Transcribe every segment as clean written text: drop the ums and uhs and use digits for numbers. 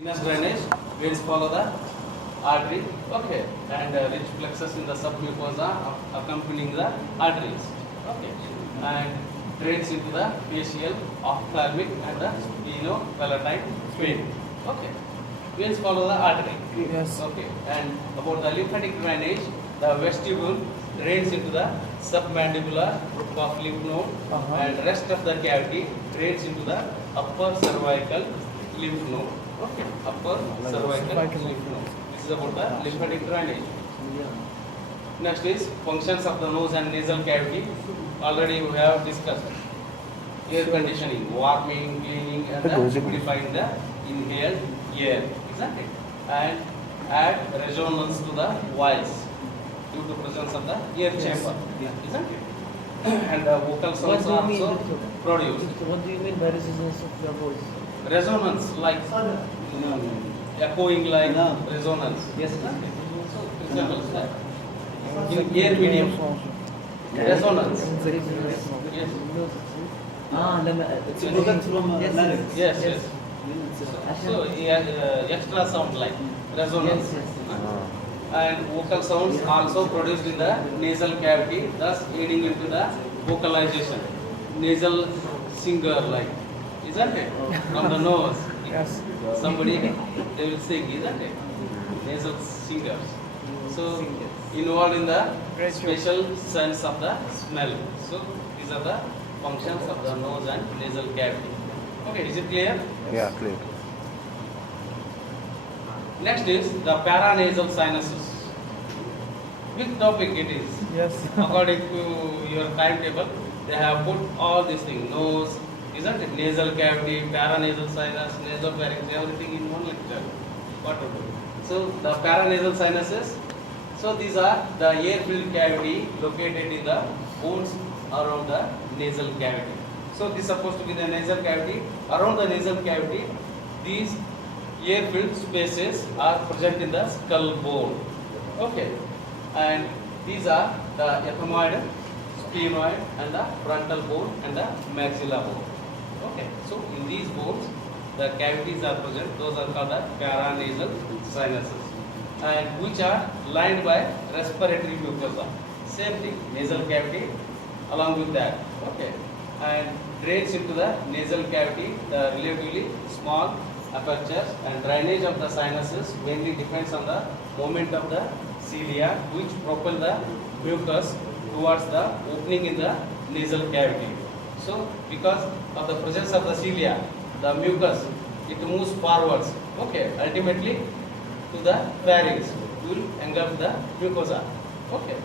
Venous drainage, veins follow the artery, okay, and rich plexus in the submucosa accompanying the arteries, okay, and drains into the facial, ophthalmic, and the sphenopalatine vein, okay. Veins follow the artery, Yes. okay, and about the lymphatic drainage, the vestibule drains into the submandibular group of lymph node, and rest of the cavity drains into the upper cervical lymph node. Okay, upper cervical lymph node. This is about the lymphatic drainage. Next is functions of the nose and nasal cavity. Already we have discussed. Air conditioning, warming, cleaning, and purifying the inhaled air, isn't it? And add resonance to the voice due to presence of the air chamber, isn't it? And the vocal sounds are also produced. What do you mean by resonance of your voice? Resonance, like echoing, like resonance. Yes. So resembles that. In air medium, resonance. Yes. It's a product from Yes, yes. So extra sound like resonance. And vocal sounds also produced in the nasal cavity, thus aiding into the vocalization. Nasal singer, like, isn't it? From the nose. Yes. Somebody, they will sing, isn't it? Nasal singers. So involved in the special sense of the smell. So these are the functions of the nose and nasal cavity. Okay, is it clear? Yeah, clear. Next is the paranasal sinuses. Which topic it is? Yes. According to your timetable, they have put all these things: nose, isn't it? Nasal cavity, paranasal sinus, nasopharynx, everything in one lecture. What to do? So the paranasal sinuses. So these are the air-filled cavity located in the bones around the nasal cavity. So this is supposed to be the nasal cavity. Around the nasal cavity, these air-filled spaces are present in the skull bone. Okay, and these are the ethmoid, sphenoid, and the frontal bone and the maxilla bone. Okay, so in these bones, the cavities are present. Those are called the paranasal sinuses, and which are lined by respiratory mucosa. Same thing, nasal cavity along with that. Okay, and drains into the nasal cavity, the relatively small apertures, and drainage of the sinuses mainly depends on the movement of the cilia, which propel the mucus towards the opening in the nasal cavity. So because of the presence of the cilia, the mucus, it moves forwards, okay, ultimately to the pharynx, will engulf the mucosa. Okay.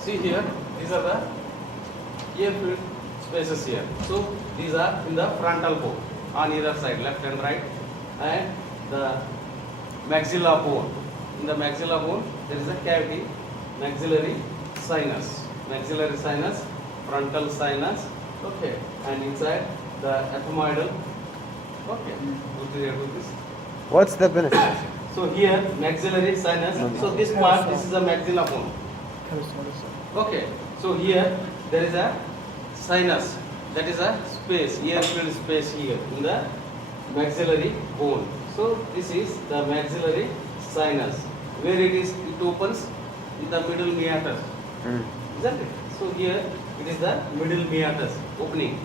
See here, these are the air-filled spaces here. So these are in the frontal bone on either side, left and right, and the maxilla bone. In the maxilla bone, there is a cavity, maxillary sinus, frontal sinus, okay, and inside the ethmoidal. Okay, good to hear this. What's the benefit? So here maxillary sinus. So this part, this is a maxilla bone. Okay, so here there is a sinus, that is a space, air-filled space here in the maxillary bone. So this is the maxillary sinus, where it opens in the middle meatus, isn't it? So here it is the middle meatus opening.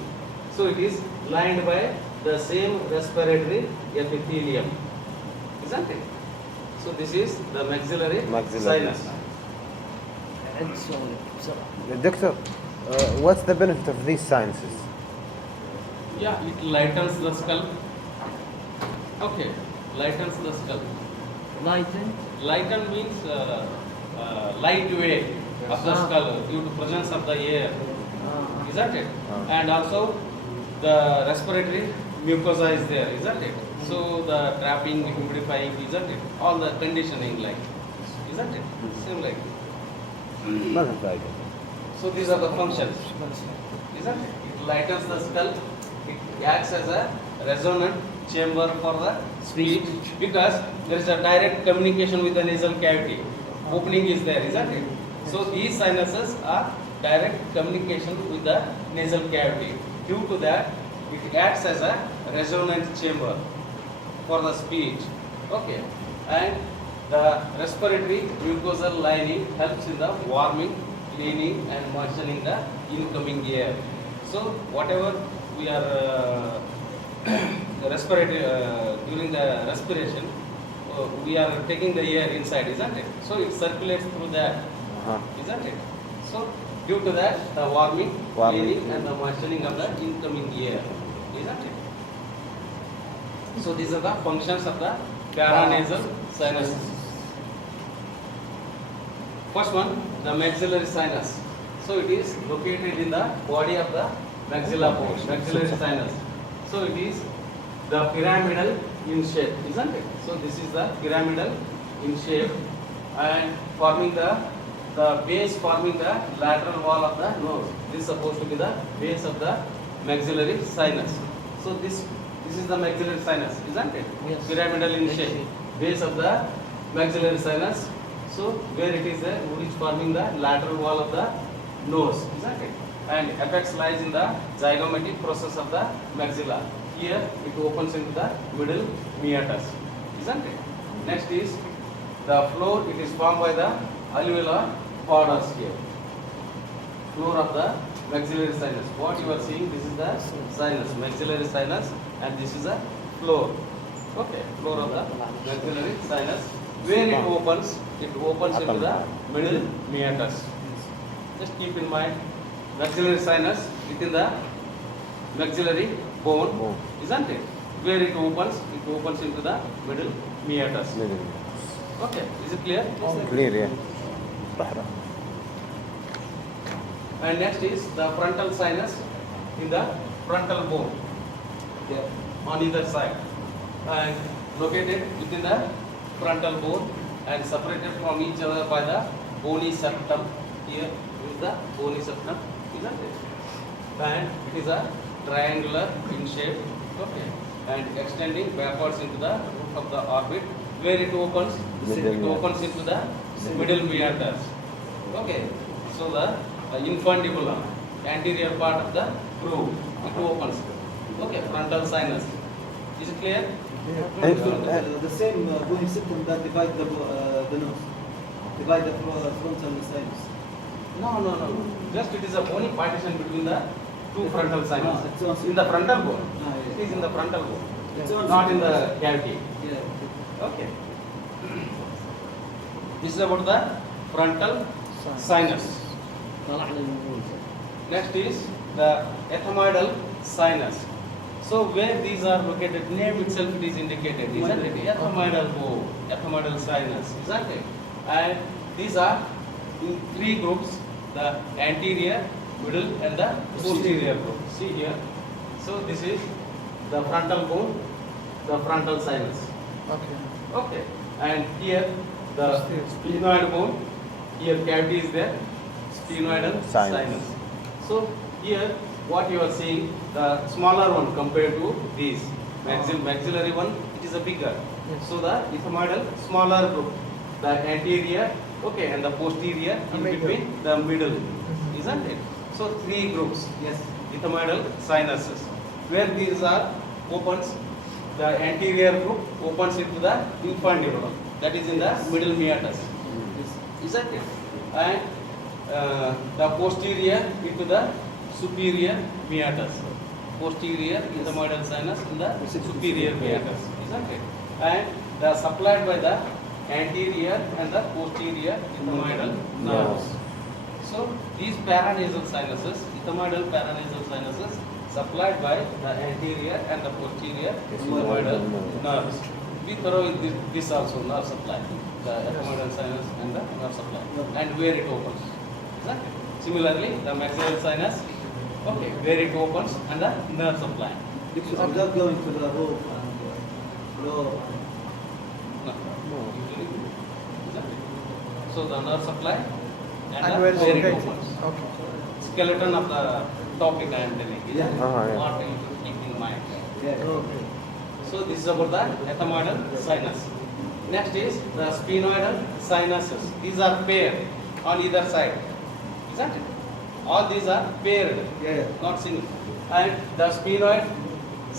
So it is lined by the same respiratory epithelium, isn't it? So this is the maxillary sinus. And so, Doctor, what's the benefit of these sinuses? Yeah, it lightens the skull. Okay, lightens the skull. lighten. Lighten means light weight of the skull due to presence of the air, isn't it? And also the respiratory mucosa is there, isn't it? So the trapping, humidifying, isn't it? All the conditioning, like, isn't it? Same like. So these are the functions, isn't it? It lightens the skull. It acts as a resonant chamber for the speech because there is a direct communication with the nasal cavity. Opening is there, isn't it? So these sinuses are direct communication with the nasal cavity. Due to that, it acts as a resonant chamber for the speech. Okay, and the respiratory mucosal lining helps in the warming, cleaning, and moistening the incoming air. So whatever we are during the respiration, we are taking the air inside, isn't it? So it circulates through that, isn't it? So due to that, the warming, cleaning, and the moistening of the incoming air, isn't it? So these are the functions of the paranasal sinus. First one, the maxillary sinus. So it is located in the body of the maxilla bone, maxillary sinus. So it is the pyramidal in shape, isn't it? So this is the pyramidal in shape and forming the base forming the lateral wall of the nose. This is supposed to be the base of the maxillary sinus. So this is the maxillary sinus, isn't it? Yes. Pyramidal in shape, base of the maxillary sinus. So where it is there, which forming the lateral wall of the nose, isn't it? And apex lies in the zygomatic process of the maxilla. Here it opens into the middle meatus, isn't it? Next is the floor. It is formed by the alveolar borders here. Floor of the maxillary sinus. What you are seeing, this is the sinus, maxillary sinus, and this is the floor. Okay, floor of the maxillary sinus. Where it opens into the middle meatus. Just keep in mind, maxillary sinus within the maxillary bone, isn't it? Where it opens into the middle meatus. Okay, is it clear? Clear, yeah. And next is the frontal sinus in the frontal bone, on either side, and located within the frontal bone and separated from each other by the bony septum. Here is the bony septum, isn't it? And it is a triangular in shape, okay, and extending backwards into the roof of the orbit, where it opens into the middle meatus. Okay, so the infundibulum, anterior part of the groove, it opens. Okay, frontal sinus. Is it clear? The same bony septum that divide the nose, divide the frontal sinus. No. Just it is a bony partition between the two frontal sinus. It's In the frontal bone. yeah. It is in the frontal bone, It's also- not in the cavity. Yeah. Okay. This is about the frontal sinus. طلعنا الموز. Next is the ethmoidal sinus. So where these are located, name itself it is indicated, isn't it? Ethmoidal bone, ethmoidal sinus, isn't it? And these are in three groups: the anterior, middle, and the posterior group. See here. So this is the frontal bone, the frontal sinus. Okay. Okay. And here the sphenoid bone. Here cavity is there. Sphenoidal sinus. So here what you are seeing, the smaller one compared to these. Maxillary one, it is a bigger. Yes. So the ethmoidal smaller group. The anterior, okay, and the posterior in between the middle, isn't it? So three groups. Yes. Ethmoidal sinuses. Where these are opens, the anterior group opens into the infundibulum. That is in the middle meatus. Isn't it? And the posterior into the superior meatus. Posterior ethmoidal sinus in the superior meatus, isn't it? And they are supplied by the anterior and the posterior ethmoidal nerves. So these paranasal sinuses, ethmoidal paranasal sinuses, supplied by the anterior and the posterior ethmoidal nerves. We throw in this also nerve supply, the ethmoidal sinus and the nerve supply, and where it opens. Isn't it? Similarly, the maxillary sinus, okay, where it opens and the nerve supply. Without going to the roof and floor. No. Usually, isn't it? So the nerve supply and And the where is where it it? opens. Okay. Skeleton of the topic I am telling you. Yeah. Yeah. What you should keep in mind. Yeah. Okay. So this is about the ethmoidal sinus. Next is the sphenoidal sinuses. These are paired on either side, isn't it? All these are paired, Yeah. not single. And the sphenoid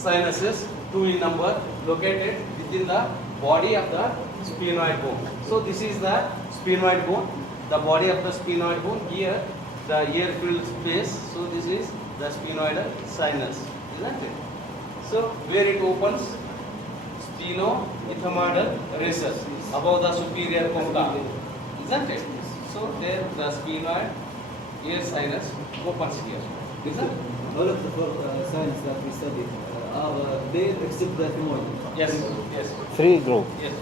sinuses, two in number, located within the body of the sphenoid bone. So this is the sphenoid bone, the body of the sphenoid bone. Here the air-filled space. So this is the sphenoidal sinus, isn't it? So where it opens, sphenoethmoidal recess above the superior concha, isn't it? So there the sphenoid air sinus opens here, isn't it? All of the four signs that we studied are there except the ethmoid. Yes, yes, 3 group. yes.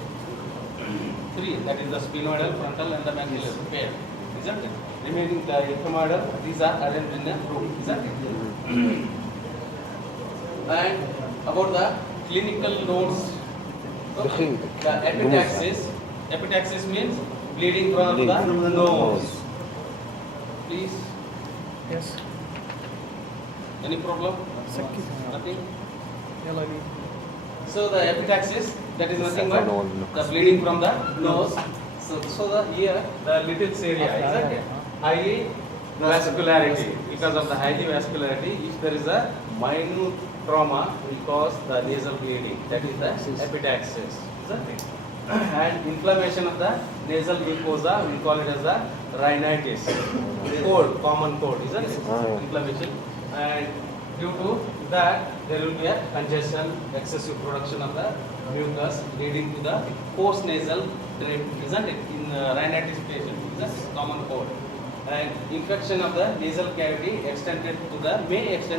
Three, that is the sphenoidal, frontal and the maxillary pair, isn't it? Remaining the ethmoidal, these are arranged in a group, isn't it? And about the clinical nodes, okay. The epitaxis means bleeding from the nose. Please, Yes. any problem? سكت. Nothing? يلا بينا. So the epitaxis, that is nothing but the bleeding from the nose. So the here the little area, isn't it? Highly vascularity. Because of the highly vascularity, if there is a minute trauma, will cause the nasal bleeding. That is the epitaxis, isn't it? And inflammation of the nasal mucosa, we call it as the rhinitis. Cold, common cold, isn't it? Inflammation. And due to that, there will be a congestion, excessive production of the mucus, leading to the post-nasal drip, isn't it? In rhinitis patient, isn't it? Common cold. And infection of the nasal cavity may extend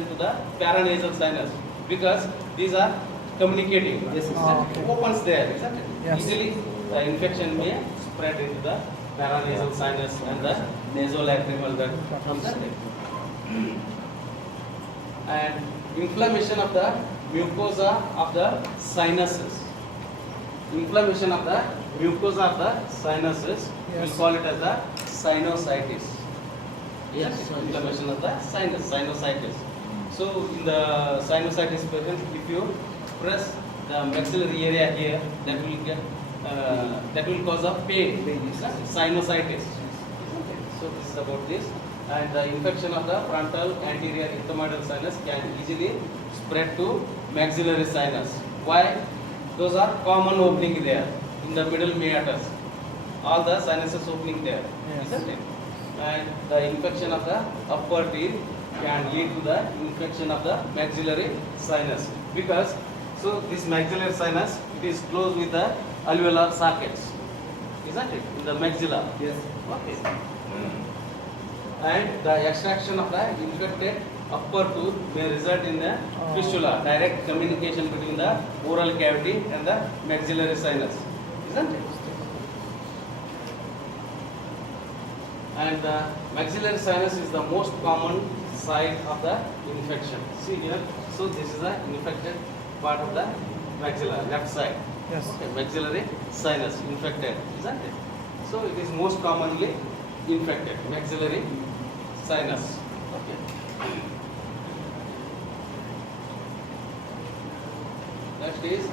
to the paranasal sinus, because these are communicating. Yes, isn't Ah, it? okay. Opens there, isn't it? Yes. Easily the infection may spread into the paranasal sinus and the nasolacrimal duct, isn't it? And inflammation of the mucosa of the sinuses. Inflammation of the mucosa of the sinuses, Yes. we'll call it as the sinusitis. Yes. Inflammation of the sinusitis. So in the sinusitis patient, if you press the maxillary area here, that will cause a pain. Sinusitis. So this is about this. And the infection of the frontal anterior ethmoidal sinus can easily spread to maxillary sinus. Why? Those are common opening there in the middle meatus. All the sinuses opening there, Yes. isn't it? And the infection of the upper teeth can lead to the infection of the maxillary sinus, because so this maxillary sinus, it is closed with the alveolar sockets, isn't it? In the maxilla. Yes. Okay. And the extraction of the infected upper tooth may result in the fistula, direct communication between the oral cavity and the maxillary sinus, isn't it? And the maxillary sinus is the most common site of the infection. See here, so this is the infected part of the maxilla, left side. Yes. Okay, maxillary sinus infected, isn't it? So it is most commonly infected, maxillary sinus. Okay. Next is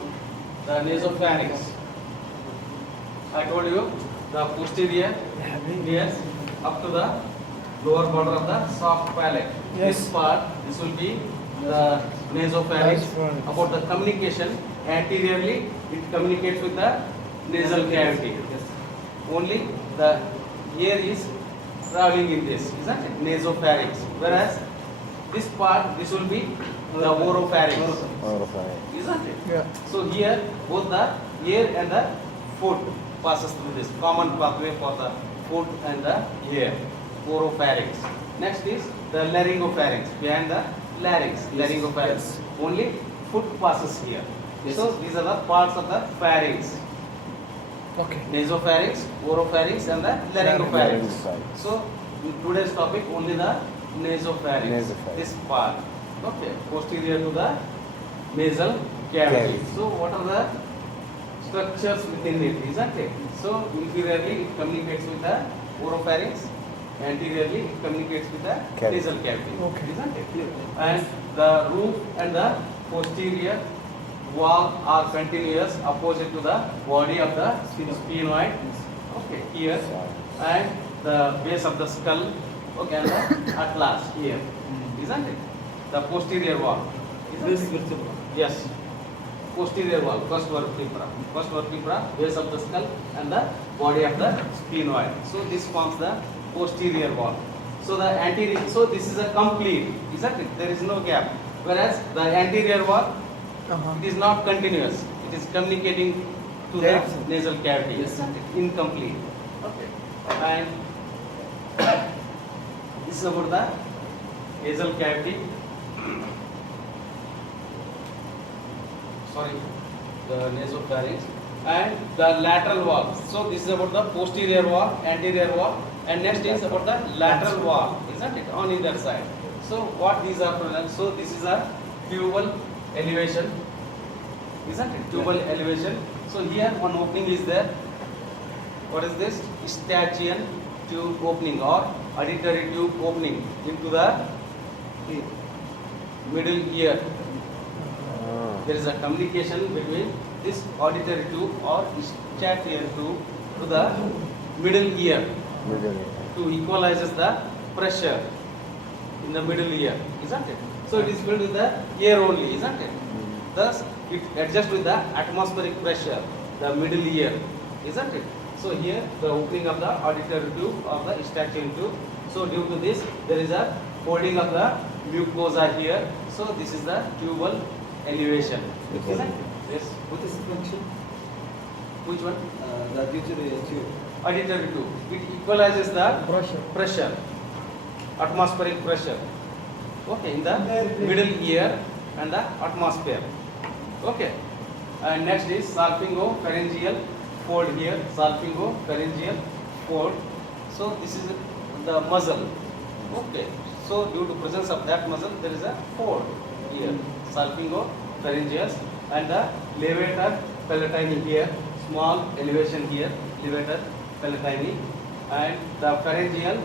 the nasopharynx. I told you the posterior ears up to the lower border of the soft palate. Yes. This part, this will be the nasopharynx. Nasopharynx. About the communication, anteriorly it communicates with the nasal cavity. Yes. Only the air is traveling in this, isn't it? Nasopharynx. Whereas this part, this will be the oropharynx, isn't it? Yeah. So here, both the air and the food passes through this common pathway for the food and the air, oropharynx. Next is the laryngopharynx, behind the larynx, Yes. laryngopharynx. Only food passes here. Yes. So these are the parts of the pharynx. Okay. Nasopharynx, oropharynx and the laryngopharynx. So in today's topic only the nasopharynx, Nasopharynx. this part, okay, posterior to the nasal cavity. Cavity. So what are the structures within it, isn't it? So inferiorly it communicates with the oropharynx, anteriorly it communicates with the Cavity. nasal cavity, Okay. isn't it? And the roof and the posterior wall are continuous opposite to the body of the sphenoid. Okay, here, and the base of the skull, okay, and the atlas here, isn't it? The posterior wall, isn't This it? vertebra. Yes. Posterior wall, first vertebra, base of the skull and the body of the sphenoid. So this forms the posterior wall. So the anterior, so this is a complete, isn't it? There is no gap. Whereas the anterior wall, it is not continuous. It is communicating to the nasal cavity. Isn't it? Incomplete. Okay. And this is about the nasal cavity. Sorry, the nasopharynx and the lateral wall. So this is about the posterior wall, anterior wall, and next is about the lateral wall, isn't it? On either side. So what these are present? So this is a tubal elevation, isn't it? Tubal elevation. So here one opening is there. What is this? Eustachian tube opening or auditory tube opening into the middle ear. There is a communication between this auditory tube or eustachian tube to the middle ear to equalizes the pressure in the middle ear, isn't it? So it is filled with the air only, isn't it? Thus it adjusts with the atmospheric pressure, the middle ear, isn't it? So here the opening of the auditory tube of the eustachian tube. So due to this there is a folding of the mucosa here. So this is the tubal elevation. Isn't it? Yes. What is the function? Which one? The auditory tube. Auditory tube. It equalizes the Pressure. pressure, atmospheric pressure. Okay, in the middle ear and the atmosphere. Okay. And next is salpingopharyngeal fold here. Salpingopharyngeal fold. So this is the muscle. Okay. So due to presence of that muscle, there is a fold here. Salpingopharyngeus and the levator palatini here. Small elevation here. Levator palatini and the pharyngeal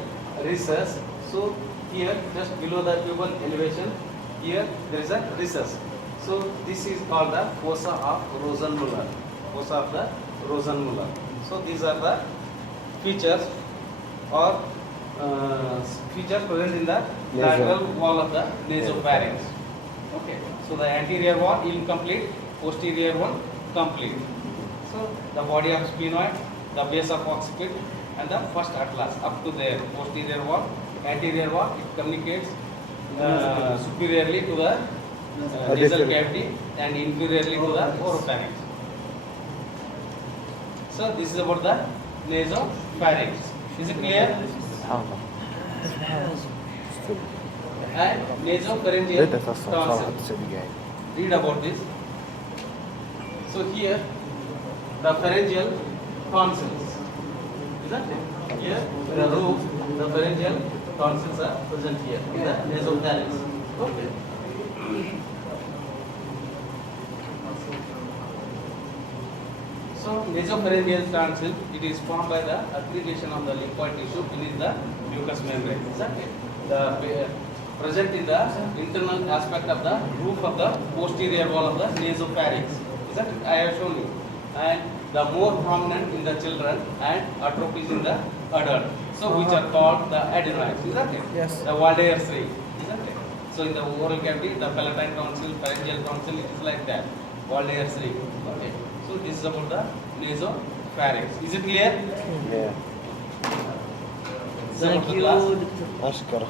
recess. So here just below the tubal elevation, here there is a recess. So this is called the fossa of Rosenmuller. Fossa of the Rosenmuller. So these are the features or features present in the lateral wall of the nasopharynx. Okay. So the anterior wall incomplete, posterior one complete. So the body of sphenoid, the base of occiput, and the first atlas up to there. Posterior wall, anterior wall, it communicates superiorly to the nasal cavity and inferiorly to the oropharynx. So this is about the nasopharynx. Is it clear? And nasopharyngeal tonsil. Read about this. So here the pharyngeal tonsils. Isn't it? Here the roof, the pharyngeal tonsils are present here in the nasopharynx. Okay. So nasopharyngeal tonsil, it is formed by the aggregation of the lymphoid tissue beneath the mucous membrane. Isn't it? The present in the internal aspect of the roof of the posterior wall of the nasopharynx. Isn't it? I have shown you. And the more prominent in the children and atrophies in the adult. So which are called the adenoids. Isn't it? Yes. The Waldeyer tree. Isn't it? So in the oral cavity, the palatine tonsil, pharyngeal tonsil, it is like that. Waldeyer tree. Okay. So this is about the nasopharynx. Is it clear? Yeah. This is about the class. أشكرك.